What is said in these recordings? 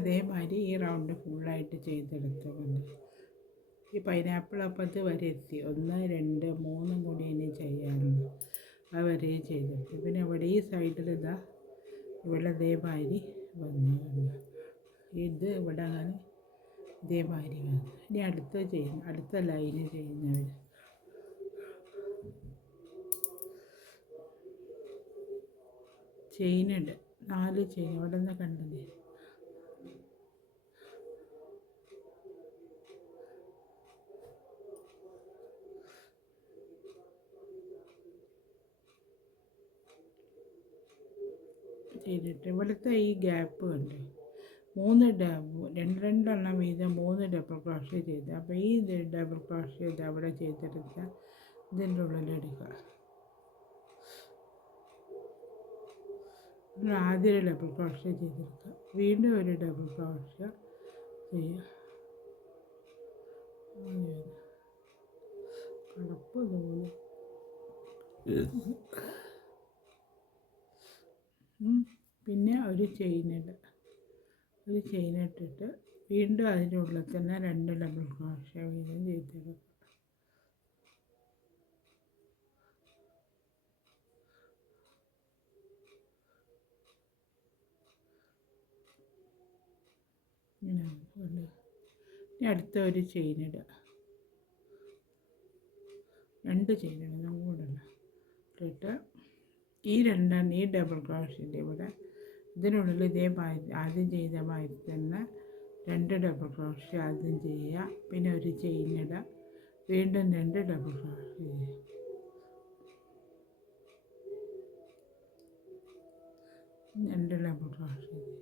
അതേമാതിരി ഈ റൗണ്ട് ഫുള്ളായിട്ട് ചെയ്തെടുത്തുകൊണ്ട് ഈ പൈനാപ്പിൾ അപ്പത്ത് വരെ എത്തി 1 2 3 കൂടി ഇനി ചെയ്യാറുണ്ട് അത് വരെ ചെയ്തെടുത്തു. പിന്നെ ഇവിടെ ഈ സൈഡിൽ ഇവിടെ അതേമാതിരി വന്നു ഇത് ഇവിടെ അങ്ങനെ ഇതേമാതിരി വന്നു. ഇനി അടുത്ത ലൈന് ചെയ്യുന്നവർ ചെയിനുണ്ട് 4 ചെയിൻ ഇവിടെ നിന്ന് കണ്ടത് ചെയ്തിട്ട് ഇവിടുത്തെ ഈ ഗ്യാപ്പ് കണ്ട് 2 വീതം 3 ഡബിൾ ക്രോഷ്യ ചെയ്ത് അപ്പോൾ ഈ ഡബിൾ ക്രോഷ്യ ഇത് അവിടെ ചെയ്തെടുക്കുക ഇതിൻ്റെ ഉള്ളിലെടുക്കുക. ആദ്യം ഒരു ഡബിൾ ക്രോഷ്യ ചെയ്തെടുക്കുക, വീണ്ടും ഒരു ഡബിൾ ക്രോഷ്യ ചെയ്യുക. കടപ്പ് തോന്നും. പിന്നെ ഒരു ചെയിൻ ഇട്ടിട്ട് വീണ്ടും അതിൻ്റെ ഉള്ളിൽ തന്നെ 2 ഡബിൾ ക്രോഷ്യ വീതം ചെയ്തെടുക്കുക. ഇനി അടുത്ത ഒരു ചെയിൻ ഇടുക, 2 ചെയിൻ ഇടുക കൂടെ ഇട്ടിട്ട് ഈ ഡബിൾ ക്രോഷ്യൻ്റെ ഇവിടെ ഇതിനുള്ളിൽ ആദ്യം ചെയ്ത മാതിരി തന്നെ 2 ഡബിൾ ക്രോഷ്യ ആദ്യം ചെയ്യുക. പിന്നെ ഒരു ചെയിൻ ഇടുക, വീണ്ടും 2 ഡബിൾ ക്രോഷ്യ ചെയ്യുക. രണ്ട് ഡബിൾ ക്രോഷ്യ ചെയ്യുക.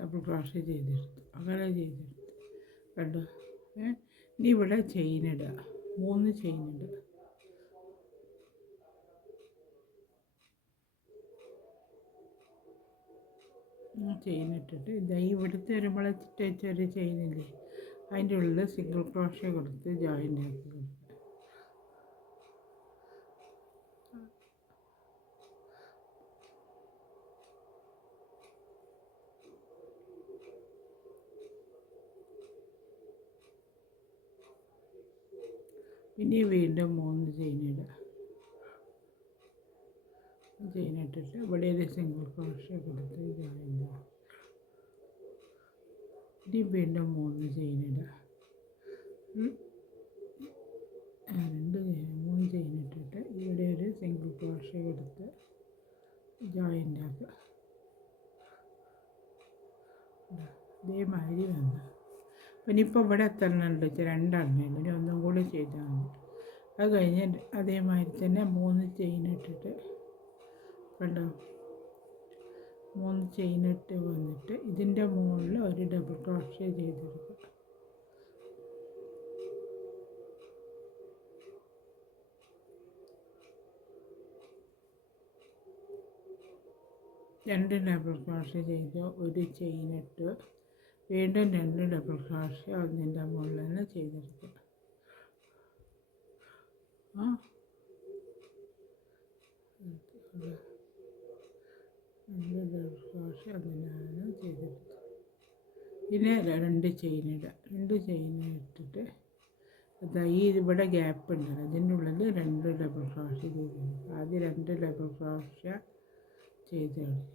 ഡബിൾ ക്രോഷ്യ ചെയ്തെടുത്തു. അങ്ങനെ ചെയ്തെടുത്തു കണ്ടോ. ഇനി ഇവിടെ ചെയിൻ ഇടുക, 3 ചെയിൻ ഇടുക. ചെയിൻ ഇട്ടിട്ട് ഇവിടുത്തെ ഒരു ചെറിയ ചെയിനില്ലേ അതിൻ്റെ ഉള്ളിൽ സിംഗിൾ ക്രോഷ്യ കൊടുത്ത് ജോയിൻ്റ് ആക്കി കൊടുക്കുക. പിന്നെ വീണ്ടും 3 ചെയിൻ ഇടുക. ചെയിൻ ഇട്ടിട്ട് ഇവിടെ ഒരു സിംഗിൾ ക്രോഷ്യ കൊടുത്ത് ജോയിൻ്റ് ആക്കുക. ഇനി വീണ്ടും 3 ചെയിൻ ഇടുക. 3 ചെയിൻ ഇട്ടിട്ട് ഇവിടെ ഒരു സിംഗിൾ ക്രോഷ്യ കൊടുത്ത് ജോയിൻ്റ് ആക്കുക. ഇതേമാതിരി വന്നു. പിന്നെ ഇപ്പോൾ ഇവിടെ എത്ര ഉണ്ട് വെച്ചാൽ 2 ഇനി ഒന്നും കൂടി ചെയ്താൽ മതി. അത് കഴിഞ്ഞ് അതേമാതിരി തന്നെ 3 ചെയിൻ ഇട്ടിട്ട് കണ്ടോ, 3 ചെയിൻ ഇട്ട് വന്നിട്ട് ഇതിൻ്റെ മുകളിൽ ഒരു ഡബിൾ ക്രോഷ്യ ചെയ്തെടുക്കുക. രണ്ട് ഡബിൾ ക്രോഷ്യ ചെയ്ത് ഒരു ചെയിൻ ഇട്ട് വീണ്ടും 2 ഡബിൾ ക്രോഷ്യ ഒന്നിൻ്റെ മുകളിൽ തന്നെ ചെയ്തെടുക്കുക. 2 ഡബിൾ ക്രോഷ്യ ഒന്നിനാണ് ചെയ്തെടുക്കുക. പിന്നെ 2 ചെയിൻ ഇടുക. 2 ചെയിൻ ഇട്ടിട്ട് ഇവിടെ ഗ്യാപ്പ് ഉണ്ടല്ലോ അതിൻ്റെ ഉള്ളിൽ 2 ഡബിൾ ക്രോഷ്യ ചെയ്തെടുക്കുക. ആദ്യം 2 ഡബിൾ ക്രോഷ്യ ചെയ്തെടുക്കുക.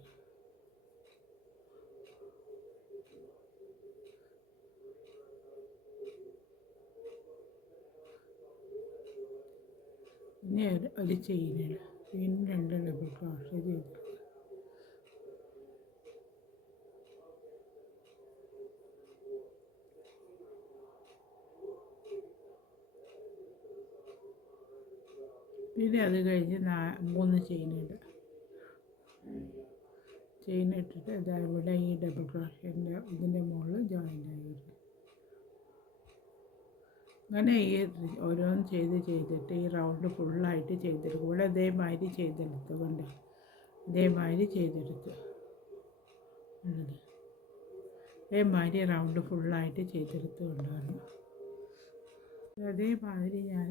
പിന്നെ ഒരു ചെയിൻ ഇടുക, വീണ്ടും 2 ഡബിൾ ക്രോഷ്യ ചെയ്തെടുക്കുക. പിന്നെ അത് കഴിഞ്ഞ് 3 ചെയിൻ ഇടുക. ചെയിൻ ഇട്ടിട്ട് ഇവിടെ ഈ ഡബിൾ ക്രോഷ്യൻ്റെ ഇതിൻ്റെ മുകളിൽ ജോയിൻ്റ് ആയിട്ട് അങ്ങനെ ഈ ഓരോന്ന് ചെയ്തിട്ട് ഈ റൗണ്ട് ഫുള്ളായിട്ട് ചെയ്തെടുക്കും. ഇവിടെ ഇതേമാതിരി ചെയ്തെടുത്തുകൊണ്ട് ഇതേമാതിരി ചെയ്തെടുത്ത് അതേമാതിരി റൗണ്ട് ഫുള്ളായിട്ട് ചെയ്തെടുത്ത് കൊണ്ടുവരണം. അതേമാതിരി ഞാൻ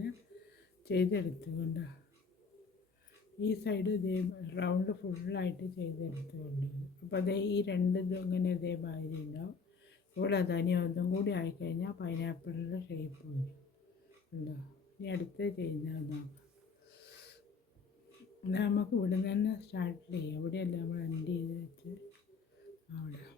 ചെയ്തെടുത്തുകൊണ്ട് ഈ സൈഡ് ഇതേ റൗണ്ട് ഫുള്ളായിട്ട് ചെയ്തെടുത്ത് കൊണ്ടുവരും. അപ്പോൾ അതേ ഈ രണ്ടിതും ഇങ്ങനെ ഇതേമാതിരി ഉണ്ടാവും. ഇവിടെ അതനി ഒന്നും കൂടി ആയിക്കഴിഞ്ഞാൽ പൈനാപ്പിളിൻ്റെ ഷേപ്പ് വരും. ഉണ്ടോ? ഇനി അടുത്ത് ചെയ്യുന്നത് നോക്കാം. എന്നാൽ നമുക്ക് ഇവിടെ നിന്ന് തന്നെ സ്റ്റാർട്ട് ചെയ്യാം. ഇവിടെയല്ല നമ്മൾ എൻഡ് ചെയ്ത് വെച്ച് അവിടെ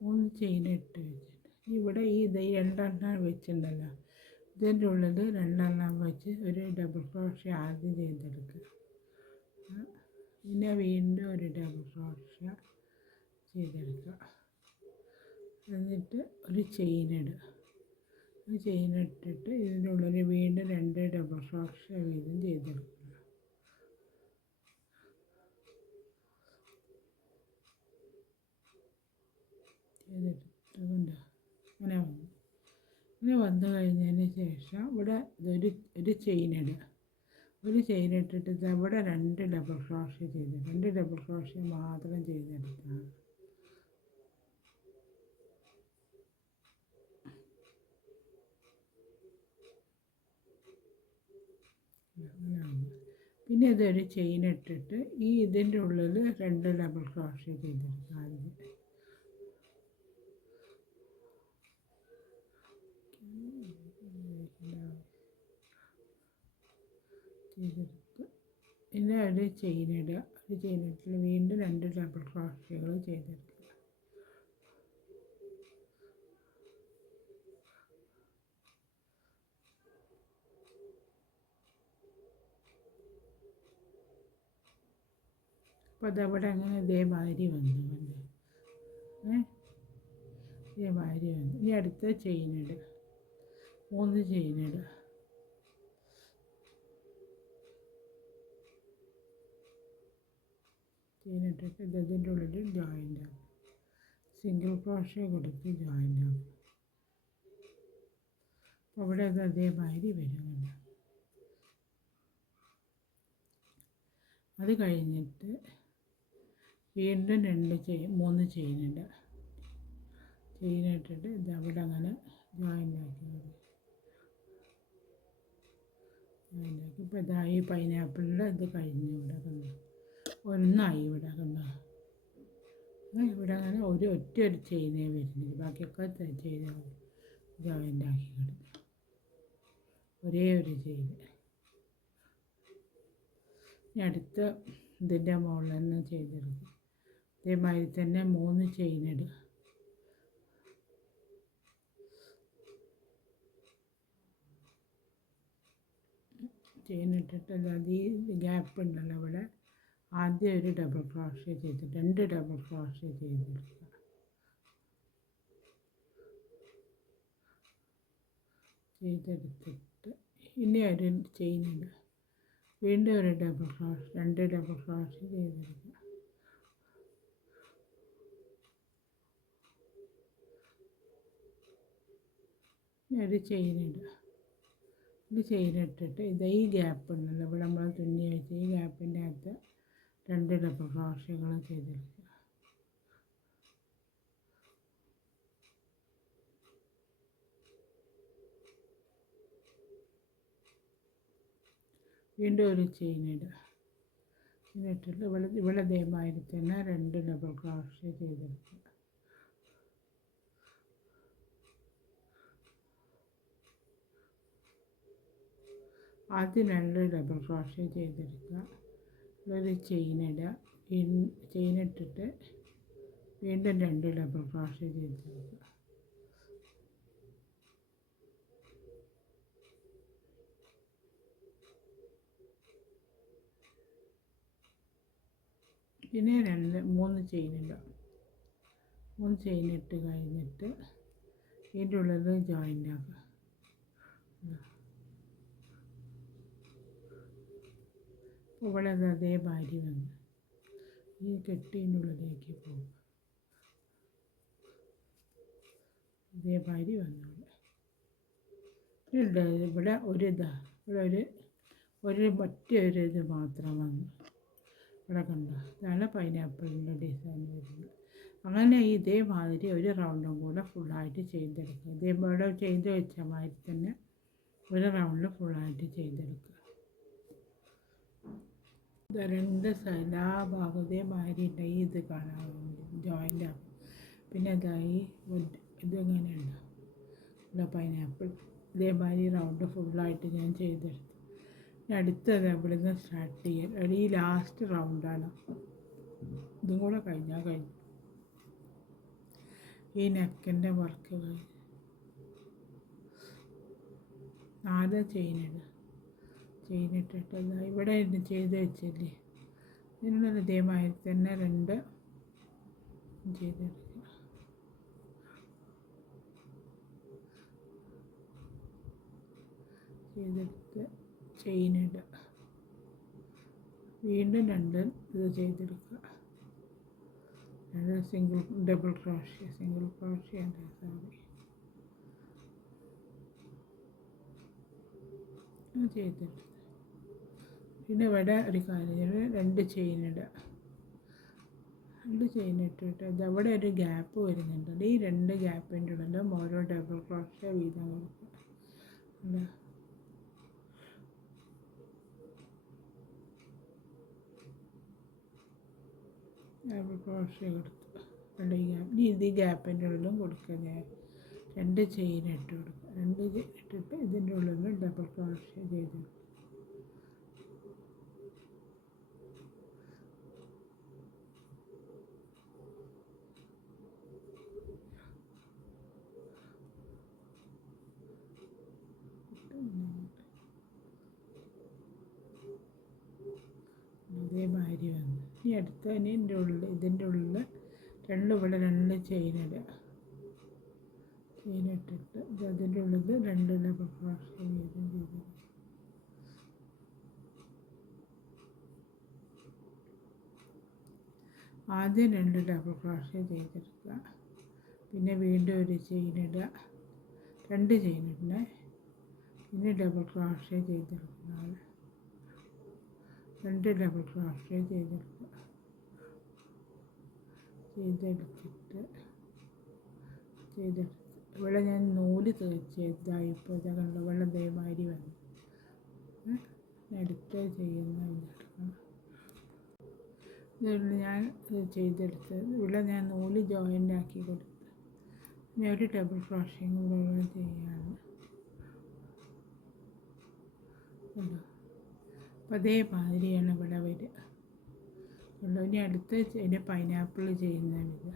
3 ചെയിൻ ഇട്ട് വെച്ചിട്ട് ഇവിടെ ഈ 2 വെച്ചിട്ടുണ്ടല്ലോ, ഇതിൻ്റെ ഉള്ളിൽ 2 വെച്ച് ഒരു ഡബിൾ ക്രോഷ്യ ആദ്യം ചെയ്തെടുക്കുക. പിന്നെ വീണ്ടും ഒരു ഡബിൾ ക്രോഷ്യ ചെയ്തെടുക്കുക. എന്നിട്ട് ഒരു ചെയിൻ ഇടുക. ഒരു ചെയിൻ ഇട്ടിട്ട് ഇതിൻ്റെ ഉള്ളിൽ വീണ്ടും 2 ഡബിൾ ക്രോഷ്യ വീതം ചെയ്തെടുക്കുക. ചെയ്തെടുത്തുകൊണ്ട് അങ്ങനെ വന്നു കഴിഞ്ഞതിന് ശേഷം ഇവിടെ ഒരു ചെയിൻ ഇടുക. ഒരു ചെയിൻ ഇട്ടിട്ട് ഇവിടെ 2 ഡബിൾ ക്രോഷ്യ ചെയ്ത് 2 ഡബിൾ ക്രോഷ്യ മാത്രം ചെയ്തെടുക്കുക. പിന്നെ ഇതൊരു ചെയിൻ ഇട്ടിട്ട് ഈ ഇതിൻ്റെ ഉള്ളിൽ 2 ഡബിൾ ക്രോഷ്യ ചെയ്തെടുക്കുക. ആദ്യം ചെയ്തെടുത്ത് പിന്നെ ഒരു ചെയിൻ ഇടുക. ഒരു ചെയിൻ ഇട്ടിട്ട് വീണ്ടും 2 ഡബിൾ ക്രോഷ്യകൾ ചെയ്തെടുക്കുക. അപ്പോൾ അതവിടെ അങ്ങനെ ഇതേമാതിരി വന്നു ഇതേമാതിരി വന്നു. ഇനി അടുത്ത ചെയിൻ ഇടുക. 3 ചെയിൻ ഇടുക. ചെയിൻ ഇട്ടിട്ട് ഇതിൻ്റെ ഉള്ളിൽ ജോയിൻ്റ് ആകും. സിംഗിൾ ക്രോഷ്യ കൊടുത്ത് ജോയിൻ്റ് ആകും. അപ്പോൾ അവിടെ അത് അതേമാതിരി വരുന്നുണ്ട്. അത് കഴിഞ്ഞിട്ട് വീണ്ടും 3 ചെയിൻ ഇടുക. ചെയിൻ ഇട്ടിട്ട് ഇതവിടെ അങ്ങനെ ജോയിൻ്റ് ആക്കി. ഇപ്പോൾ ഇതായി പൈനാപ്പിളിൻ്റെ ഇത് കഴിഞ്ഞു. ഇവിടെ കണ്ടു ഒന്നായി. ഇവിടെ കണ്ടു ഇവിടെ അങ്ങനെ ഒറ്റ ചെയിനേ വരുന്നില്ല. ബാക്കിയൊക്കെ ചെയിൻ ജോയിൻ്റ് ആക്കി കിടക്കും. ഒരേ ഒരു ചെയിൻ. ഇനി അടുത്ത ഇതിൻ്റെ മുകളിൽ തന്നെ ചെയ്തെടുക്കും. അതേമാതിരി തന്നെ 3 ചെയിൻ ഇടുക. ചെയിൻ ഇട്ടിട്ട് അത് ഈ ഗ്യാപ്പ് ഉണ്ടല്ലോ ഇവിടെ ആദ്യം ഒരു ഡബിൾ ക്രോഷ്യ ചെയ്ത് 2 ഡബിൾ ക്രോഷ്യ ചെയ്തെടുക്കുക. ചെയ്തെടുത്തിട്ട് ഇനി ഒരു ചെയിൻ ഇടുക. വീണ്ടും ഒരു ഡബിൾ ക്രോഷ്യ 2 ഡബിൾ ക്രോഷ്യ ചെയ്തെടുക്കുക. ഒരു ചെയിൻ ഇടുക. ഒരു ചെയിൻ ഇട്ടിട്ട് ഈ ഗ്യാപ്പ് ഉണ്ടല്ലോ ഇവിടെ നമ്മൾ തുന്നി വെച്ച് ഈ ഗ്യാപ്പിൻ്റെ അകത്ത് 2 ഡബിൾ ക്രോഷ്യകൾ ചെയ്തെടുക്കുക. വീണ്ടും ഒരു ചെയിൻ ഇടുക. ഇട്ടിട്ട് ഇവിടെ ഇതേമാതിരി തന്നെ 2 ഡബിൾ ക്രോഷ്യ ചെയ്തെടുക്കുക. ആദ്യം 2 ഡബിൾ ക്രോഷ്യ ചെയ്തെടുക്കുക. ഒരു ചെയിൻ ഇടുക. ചെയിൻ ഇട്ടിട്ട് വീണ്ടും 2 ഡബിൾ ക്രോഷ്യ ചെയ്തെടുക്കുക. പിന്നെ 3 ചെയിൻ ഇടുക. 3 ചെയിൻ ഇട്ട് കഴിഞ്ഞിട്ട് ഇതിൻ്റെ ഉള്ളിൽ ജോയിൻ്റ് ആക്കുക. ഇവിടെ അതേമാതിരി വന്ന് ഈ കെട്ടിൻ്റെ ഉള്ളിലേക്ക് പോകും. ഇതേമാതിരി വന്നു. ഇവിടെ ഒരു മറ്റൊരു ഇത് മാത്രം വന്നു. ഇവിടെ കണ്ടോ, ഇതാണ് പൈനാപ്പിളിൻ്റെ ഡിസൈൻ വരുന്നത്. അങ്ങനെ ഇതേമാതിരി ഒരു റൗണ്ടും കൂടെ ഫുള്ളായിട്ട് ചെയ്തെടുക്കുക. ഇതേപോലെ ചെയ്ത് വെച്ച മാതിരി തന്നെ ഒരു റൗണ്ട് ഫുള്ളായിട്ട് ചെയ്തെടുക്കുക. രണ്ട് സൈഡ് ആ ഭാഗം ഇതേമാതിരി ഉണ്ടെങ്കിൽ ഇത് കാണാൻ വേണ്ടി ജോയിൻ്റ് ആകും. പിന്നെ അതായി ഇതെങ്ങനെയുണ്ട്, ഇവിടെ പൈനാപ്പിൾ ഇതേമാതിരി റൗണ്ട് ഫുള്ളായിട്ട് ഞാൻ ചെയ്തെടുത്തു. അടുത്തത് ഇവിടെ നിന്ന് സ്റ്റാർട്ട് ചെയ്യാൻ ഈ ലാസ്റ്റ് റൗണ്ടാണ്. ഇതും കൂടെ കഴിഞ്ഞാൽ കഴിഞ്ഞു. ഈ നെക്കിൻ്റെ വർക്ക് കഴിഞ്ഞു. 4 ചെയിനിട്ടിട്ട് ഇവിടെ ചെയ്ത് വെച്ചില്ലേ, ഇതിനുള്ള ഇതേമാതിരി തന്നെ 2 ചെയ്തെടുക്കുക. ചെയ്തെടുത്ത് ചെയിനിടുക, വീണ്ടും 2 ഇത് ചെയ്തെടുക്കുക. ഡബിൾ ക്രോഷ്യ ചെയ്തെടുത്ത് പിന്നെ ഇവിടെ ഒരു കാര്യം 2 ചെയിനിടുക. 2 ചെയിനിട്ടിട്ട് ഇതവിടെ ഒരു ഗ്യാപ്പ് വരുന്നുണ്ട്. ഈ 2 ഗ്യാപ്പിൻ്റെ ഉള്ളിലും ഓരോ ഡബിൾ ക്രോഷ്യ വീതം കൊടുക്കുക. ഡബിൾ ക്രോഷ്യ കൊടുത്തു. 2 ഗ്യാപ്പ് ഈ ഗ്യാപ്പിൻ്റെ ഉള്ളിലും കൊടുക്കുക. 2 ചെയിൻ ഇട്ട് കൊടുക്കുക. 2 ഇട്ടിട്ട് ഇതിൻ്റെ ഉള്ളിൽ ഡബിൾ ക്രോഷ്യ ചെയ്ത് അതേമാതിരി വന്നു. ഇനി അടുത്തതിന് ഇതിൻ്റെ ഉള്ളിൽ 2 ഇവിടെ 2 ചെയിനിടുക. ചെയിനിട്ടിട്ട് അതിൻ്റെ ഉള്ളിൽ 2 ഡബിൾ ക്രോഷ്യ വീതം ചെയ്ത് ആദ്യം 2 ഡബിൾ ക്രോഷ്യ ചെയ്തെടുക്കുക. പിന്നെ വീണ്ടും ഒരു ചെയിനിടുക. 2 ചെയിനിടണേ. പിന്നെ ഡബിൾ ക്രോഷ്യ ചെയ്തെടുക്കുക. 2 ഡബിൾ ക്രോഷ്യ ചെയ്തെടുക്കുക. ഇവിടെ ഞാൻ നൂല് തേച്ചതായിപ്പോൾ കണ്ടോ, വെള്ളം ദയമാതിരി വന്നു. അടുത്ത് ചെയ്യുന്ന ഞാൻ ചെയ്തെടുത്തത്. ഇവിടെ ഞാൻ നൂല് ജോയിൻ്റ് ആക്കി കൊടുത്തു. പിന്നെ ഒരു ഡബിൾ ക്രോഷ്യം കൂടെ ചെയ്യാണ്. അപ്പോൾ അതേമാതിരിയാണ് ഇവിടെ വരിക. ഇനി അടുത്ത് ഇതിൻ്റെ പൈനാപ്പിൾ ചെയ്യുന്നതാണിത്.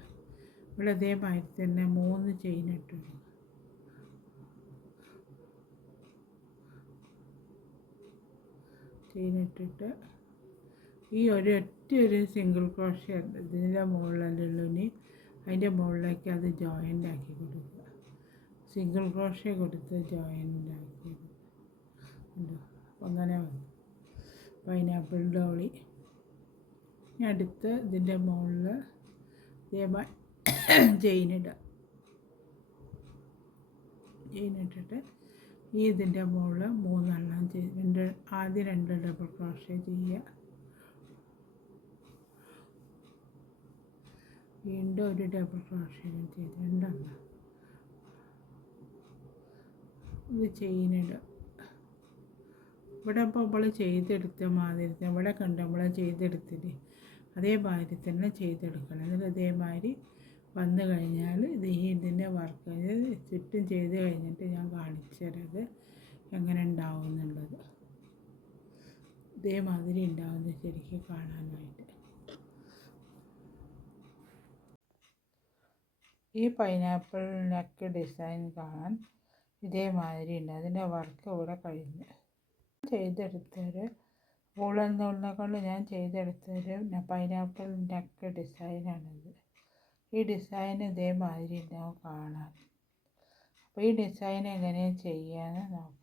ഇവിടെ അതേമാതിരി തന്നെ 3 ചെയിനിട്ടുണ്ട്. ചെയിനിട്ടിട്ട് ഈ ഒരു സിംഗിൾ ക്രോഷ്യ ഇതിൻ്റെ മുകളിലുള്ളതിന് അതിൻ്റെ മുകളിലേക്ക് അത് ജോയിൻ്റ് ആക്കി കൊടുക്കുക. സിംഗിൾ ക്രോഷ്യ കൊടുത്ത് ജോയിൻ്റ് ആക്കി കൊടുക്കുക. അങ്ങനെ വന്നു പൈനാപ്പിൾ ഡോളി. ഇനി അടുത്ത് ഇതിൻ്റെ മുകളിൽ ഇതേമാതിരി ചെയിനിടുക. ചെയിനിട്ടിട്ട് ഇതിൻ്റെ മുകളിൽ 3 എണ്ണം ആദ്യം 2 ഡബിൾ ക്രോഷ്യ ചെയ്യുക. വീണ്ടും ഒരു ഡബിൾ ക്രോഷ്യ ചെയ്ത് 2 എണ്ണം ഇത് ചെയിനിടുക. ഇവിടെ ഇപ്പോൾ നമ്മൾ ചെയ്തെടുത്ത മാതിരി ഇവിടെ കണ്ട് നമ്മൾ ചെയ്തെടുത്തിട്ട് അതേമാതിരി തന്നെ ചെയ്തെടുക്കണം. എന്നിട്ട് അതേമാതിരി വന്നു കഴിഞ്ഞാൽ ഇതിൻ്റെ വർക്ക് ചുറ്റും ചെയ്ത് കഴിഞ്ഞിട്ട് ഞാൻ കാണിച്ചു തരാത് എങ്ങനെ ഉണ്ടാവും എന്നുള്ളത്. ഇതേമാതിരി ഉണ്ടാവുന്നത് ശരിക്കും കാണാനായിട്ട്. ഈ പൈനാപ്പിൾ നെക്ക് ഡിസൈൻ കാണാൻ ഇതേമാതിരി ഉണ്ട്. അതിൻ്റെ വർക്ക് ഇവിടെ കഴിഞ്ഞു. ചെയ്തെടുത്തൊരു വൂളൻ നൂലിനെ കൊണ്ട് ഞാൻ ചെയ്തെടുത്തൊരു പൈനാപ്പിൾ നെക്ക് ഡിസൈനാണിത്. ഈ ഡിസൈൻ ഇതേമാതിരി ഉണ്ടാവും കാണാൻ. അപ്പോൾ ഈ ഡിസൈൻ എങ്ങനെയാണ് ചെയ്യാമെന്ന് നോക്കാം.